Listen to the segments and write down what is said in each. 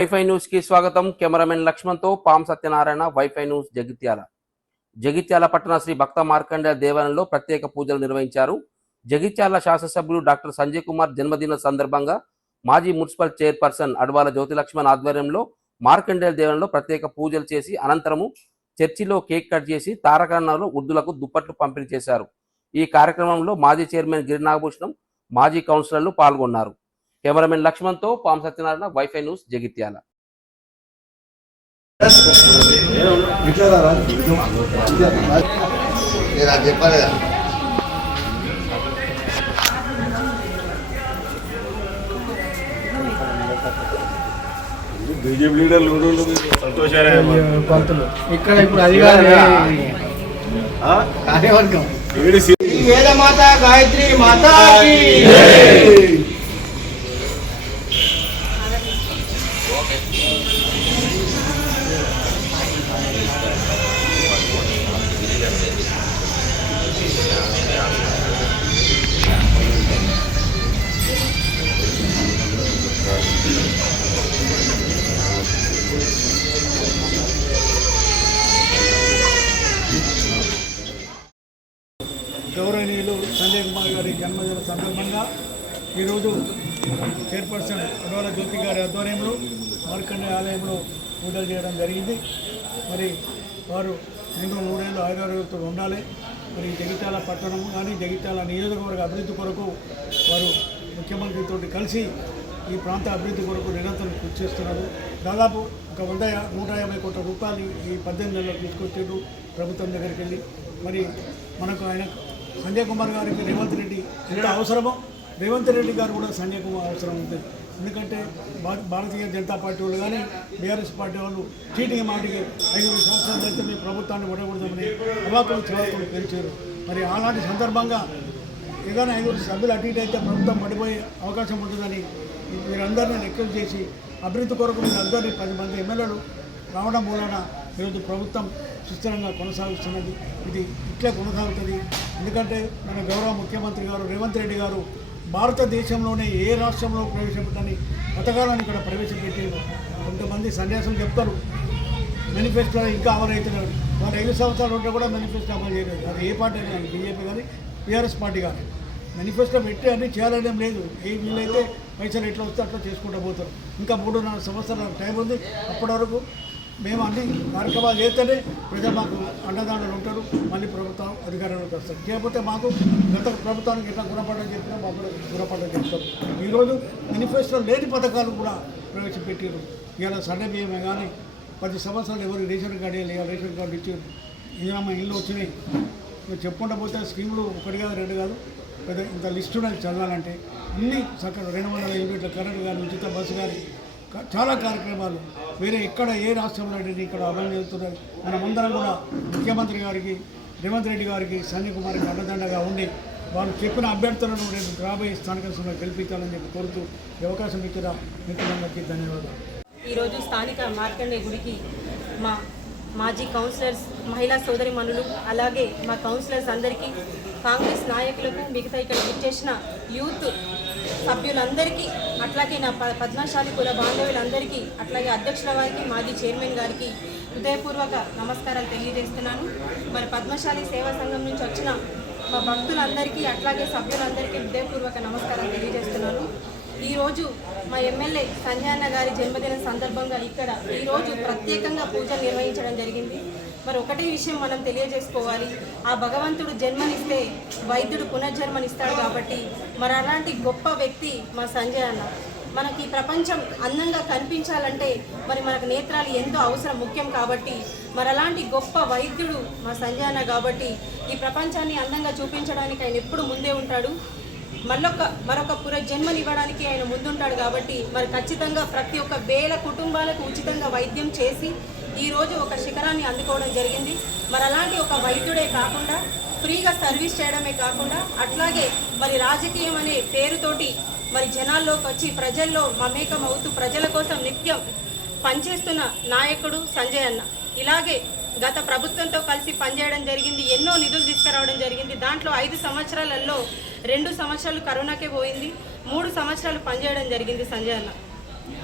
Wifi న్యూస్కి స్వాగతం. Cameraman లక్ష్మణ్తో పాం సత్యనారాయణ వైఫై న్యూస్ జగిత్యాల. జగిత్యాల పట్టణ శ్రీ భక్త మార్కండేయ దేవాలయంలో ప్రత్యేక పూజలు నిర్వహించారు. జగిత్యాల శాసనసభ్యులు డాక్టర్ సంజయ్ కుమార్ జన్మదిన సందర్భంగా మాజీ మున్సిపల్ చైర్పర్సన్ అడవాల జ్యోతి లక్ష్మణ్ ఆధ్వర్యంలో మార్కండేయ దేవాలయంలో ప్రత్యేక పూజలు చేసి అనంతరము చర్చిలో కేక్ కట్ చేసి తారకరణలో వృద్ధులకు దుప్పట్లు పంపిణీ చేశారు. ఈ కార్యక్రమంలో మాజీ చైర్మన్ గిరినాగభూషణం మాజీ కౌన్సిలర్లు పాల్గొన్నారు. కెమెరామెన్ లక్ష్మణ్తో పాం Satyanarayana wifi news Jagtial. BJP లీడర్లు కూడా ఉండదు సంతోషాలే పంతులు ఇక్కడ ఇప్పుడు అధికారి వేదమాత గాయత్రి మాతా సందర్భంగా ఈరోజు చైర్పర్సన్ అడవాల జ్యోతి గారి ఆధ్వర్యంలో మార్కండే ఆలయంలో పూజలు చేయడం జరిగింది. మరి వారు రెండు మూడేళ్ళు ఆయుర్వేదంతో ఉండాలి. మరి జగిత్యాల పట్టణం కానీ జగిత్యాల నియోజకవర్గ అభివృద్ధి కొరకు వారు ముఖ్యమంత్రితో కలిసి ఈ ప్రాంత అభివృద్ధి కొరకు నిరంతరం కృషి చేస్తున్నారు. దాదాపు ఒక వంద నూట యాభై కోట్ల రూపాయలు ఈ పద్దెనిమిది నెలల్లో తీసుకొచ్చారు ప్రభుత్వం దగ్గరికి వెళ్ళి. మరి మనకు ఆయన సంజయ్ కుమార్ గారికి రేవంత్ రెడ్డి ఎంత అవసరమో రేవంత్ రెడ్డి గారు కూడా సంజయ్ కుమార్ అవసరం ఉంది. ఎందుకంటే భారతీయ జనతా పార్టీ వాళ్ళు కానీ బీఆర్ఎస్ పార్టీ వాళ్ళు చీటింగ్ మాటికి ఐదు సంవత్సరాల అయితే మీ ప్రభుత్వాన్ని ఉండకూడదని అవాకులు చివాకులు పెంచారు. మరి అలాంటి సందర్భంగా ఏదైనా ఐదుగురు సభ్యులు అటు ఇటు అయితే ప్రభుత్వం పడిపోయే అవకాశం ఉంటుందని మీరందరినీ రిక్వెస్ట్ చేసి అభివృద్ధి కొరకు మీరందరినీ పది మంది ఎమ్మెల్యేలు రావడం మూలన ఈరోజు ప్రభుత్వం సుస్థిరంగా కొనసాగుతున్నది ఇది ఇట్లా కొనసాగుతుంది. ఎందుకంటే మన గౌరవ ముఖ్యమంత్రి గారు రేవంత్ రెడ్డి గారు భారతదేశంలోనే ఏ రాష్ట్రంలో ప్రవేశపెట్టని పథకాలను ఇక్కడ ప్రవేశపెట్టి కొంతమంది సన్యాసం చెప్తారు. మేనిఫెస్టో ఇంకా అమలు అవుతున్నారు వాళ్ళు ఐదు సంవత్సరాలు ఉంటే కూడా మేనిఫెస్టో అమలు చేయలేదు. అది ఏ పార్టీ కానీ బీజేపీ కానీ టీఆర్ఎస్ పార్టీ కానీ. మేనిఫెస్టో పెట్టి అన్నీ చేయాలనేం లేదు. ఏ వీళ్ళైతే పైసలు ఎట్లా వస్తే అట్లా చేసుకుంటూ పోతారు. ఇంకా మూడున్నర సంవత్సరాల టైం ఉంది. అప్పటి వరకు మేము అన్ని కార్యక్రమాలు చేస్తేనే ప్రజలు మాకు అండదండలు ఉంటారు. మళ్ళీ ప్రభుత్వం అధికారంలోకి వస్తారు లేకపోతే మాకు గత ప్రభుత్వానికి ఎట్లా గుణపడని చెప్పినా మాకు కూడా గుణపడని చెప్తారు. ఈరోజు మేనిఫెస్టో లేని పథకాలు కూడా ప్రవేశపెట్టారు ఇవాళ సన్న బియ్యమే కానీ పది సంవత్సరాలు ఎవరు రేషన్ కార్డు ఇవ్వాలి రేషన్ కార్డు ఇచ్చి ఇందిరమ్మ ఇల్లు వచ్చినాయి. చెప్పుకుంటా పోతే స్కీములు ఒకటి కాదు రెండు కాదు. పెద్ద ఇంత లిస్ట్ ఉన్నది చదవాలంటే. అన్ని చక్కగా రెండు వందల యూనిట్ల కరెంట్ కానీ ఉచిత బస్సు కానీ చాలా కార్యక్రమాలు. వేరే ఎక్కడ ఏ రాష్ట్రంలో అయితే ఇక్కడ అమలు చేస్తున్నాయి మనమందరం కూడా ముఖ్యమంత్రి గారికి రేవంత్ రెడ్డి గారికి సంజయ్ కుమార్కి అండదండగా ఉండి వాళ్ళు చెప్పిన అభ్యర్థులను రేపు రాబోయే స్థానిక సభలో గెలిపించాలని చెప్పి కోరుతూ ఈ అవకాశం ఇచ్చిన మిత్రులందరికీ ధన్యవాదాలు. ఈరోజు స్థానిక మార్కండే గుడికి మా మాజీ కౌన్సిలర్స్ మహిళా సోదరిమణులు అలాగే మా కౌన్సిలర్స్ అందరికీ కాంగ్రెస్ నాయకులకు మిగతా ఇక్కడ విచ్చేసిన యూత్ సభ్యులందరికీ అట్లాగే నా ప పద్మశాలి కుల బాంధవులందరికీ అట్లాగే అధ్యక్షుల వారికి మాజీ చైర్మన్ గారికి హృదయపూర్వక నమస్కారాలు తెలియజేస్తున్నాను. మరి పద్మశాలి సేవా సంఘం నుంచి వచ్చిన మా భక్తులందరికీ అట్లాగే సభ్యులందరికీ హృదయపూర్వక నమస్కారాలు తెలియజేస్తున్నాను. ఈరోజు మా ఎమ్మెల్యే సంజయ్ గారి జన్మదిన సందర్భంగా ఇక్కడ ఈరోజు ప్రత్యేకంగా పూజ నిర్వహించడం జరిగింది. మరి ఒకటే విషయం మనం తెలియజేసుకోవాలి. ఆ భగవంతుడు జన్మనిస్తే వైద్యుడు పునర్జన్మనిస్తాడు కాబట్టి మరి అలాంటి గొప్ప వ్యక్తి మా సంజయ్ అన్న మనకి ఈ ప్రపంచం అందంగా కనిపించాలంటే మరి మనకు నేత్రాలు ఎంతో అవసరం ముఖ్యం కాబట్టి మరి అలాంటి గొప్ప వైద్యుడు మా సంజయ్ అన్న కాబట్టి ఈ ప్రపంచాన్ని అందంగా చూపించడానికి ఆయన ఎప్పుడు ముందే ఉంటాడు. మళ్ళొక మరొక పునర్జన్మనివ్వడానికి ఆయన ముందుంటాడు కాబట్టి మరి ఖచ్చితంగా ప్రతి ఒక్క వేల కుటుంబాలకు ఉచితంగా వైద్యం చేసి ఈరోజు ఒక శిఖరాన్ని అందుకోవడం జరిగింది. మరి అలాంటి ఒక వైద్యుడే కాకుండా ఫ్రీగా సర్వీస్ చేయడమే కాకుండా అట్లాగే మరి రాజకీయం అనే పేరుతోటి మరి జనాల్లోకి వచ్చి ప్రజల్లో మమేకం అవుతూ ప్రజల కోసం నిత్యం పనిచేస్తున్న నాయకుడు సంజయ్ అన్న. ఇలాగే గత ప్రభుత్వంతో కలిసి పనిచేయడం జరిగింది. ఎన్నో నిధులు తీసుకురావడం జరిగింది. దాంట్లో ఐదు సంవత్సరాలలో రెండు సంవత్సరాలు కరోనాకే పోయింది. మూడు సంవత్సరాలు పనిచేయడం జరిగింది సంజయ్ అన్న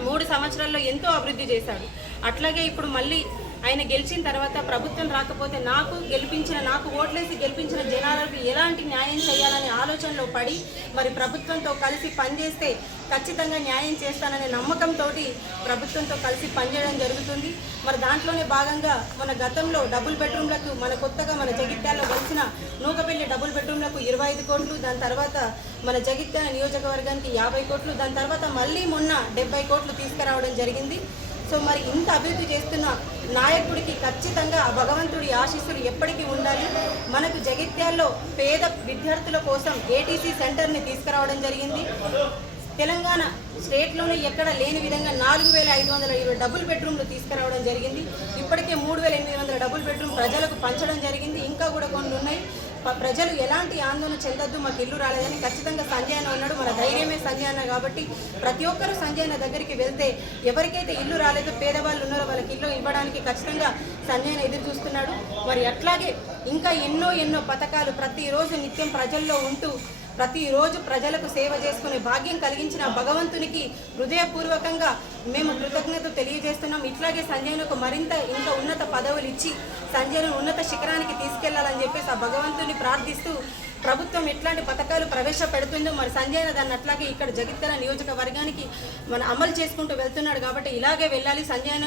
మూడు సంవత్సరాల్లో ఎంతో అభివృద్ధి చేశాడు. అట్లాగే ఇప్పుడు మళ్ళీ ఆయన గెలిచిన తర్వాత ప్రభుత్వం రాకపోతే నాకు గెలిపించిన నాకు ఓట్లేసి గెలిపించిన జనాలకు ఎలాంటి న్యాయం చేయాలనే ఆలోచనలో పడి మరి ప్రభుత్వంతో కలిసి పనిచేస్తే ఖచ్చితంగా న్యాయం చేస్తాననే నమ్మకంతో ప్రభుత్వంతో కలిసి పనిచేయడం జరుగుతుంది. మరి దాంట్లోనే భాగంగా మన గతంలో డబుల్ బెడ్రూమ్లకు మన కొత్తగా మన జగిత్యాలలో కలిసిన నూకపల్లి డబుల్ బెడ్రూమ్లకు ఇరవై ఐదు కోట్లు దాని తర్వాత మన జగిత్యాల నియోజకవర్గానికి యాభై కోట్లు దాని తర్వాత మళ్ళీ మొన్న డెబ్బై కోట్లు తీసుకురావడం జరిగింది. సో మరి ఇంత అభివృద్ధి చేస్తున్న నాయకుడికి ఖచ్చితంగా భగవంతుడి ఆశీస్సులు ఎప్పటికీ ఉండాలి. మనకు జగిత్యాల్లో పేద విద్యార్థుల కోసం ఏటీసీ సెంటర్ని తీసుకురావడం జరిగింది. తెలంగాణ స్టేట్లోనే ఎక్కడ లేని విధంగా నాలుగు వేల ఐదు వందల ఇరవై డబుల్ బెడ్రూమ్లు తీసుకురావడం జరిగింది. ఇప్పటికే మూడు వేల ఎనిమిది వందల డబుల్ బెడ్రూమ్ ప్రజలకు పంచడం జరిగింది. ఇంకా కూడా కొన్ని ఉన్నాయి. ప్రజలు ఎలాంటి ఆందోళన చెందొద్దు మాకు ఇల్లు రాలేదని ఖచ్చితంగా సంజయ్ అన్న ఉన్నాడు. మన ధైర్యమే సంజయ్ అన్న కాబట్టి ప్రతి ఒక్కరు సంజయ్ అన్న దగ్గరికి వెళ్తే ఎవరికైతే ఇల్లు రాలేదో పేదవాళ్ళు ఉన్నారో వాళ్ళకి ఇల్లు ఇవ్వడానికి ఖచ్చితంగా సంజయ్ అన్న ఎదురు చూస్తున్నాడు. మరి అట్లాగే ఇంకా ఎన్నో ఎన్నో పథకాలు ప్రతిరోజు నిత్యం ప్రజల్లో ఉంటూ ప్రతిరోజు ప్రజలకు సేవ చేసుకునే భాగ్యం కలిగించిన భగవంతునికి హృదయపూర్వకంగా మేము కృతజ్ఞత తెలియజేస్తున్నాం. ఇట్లాగే సంజయ్నకు మరింత ఇంకా ఉన్నత పదవులు ఇచ్చి సంజయ్ను ఉన్నత శిఖరానికి తీసుకెళ్ళాలని చెప్పేసి ఆ భగవంతుని ప్రార్థిస్తూ ప్రభుత్వం ఎట్లాంటి పథకాలు ప్రవేశపెడుతుందో మరి సంజయ్ దాన్ని అట్లాగే ఇక్కడ జగిత్యాల నియోజకవర్గానికి మన అమలు చేసుకుంటూ వెళ్తున్నాడు కాబట్టి ఇలాగే వెళ్ళాలి. సంజయ్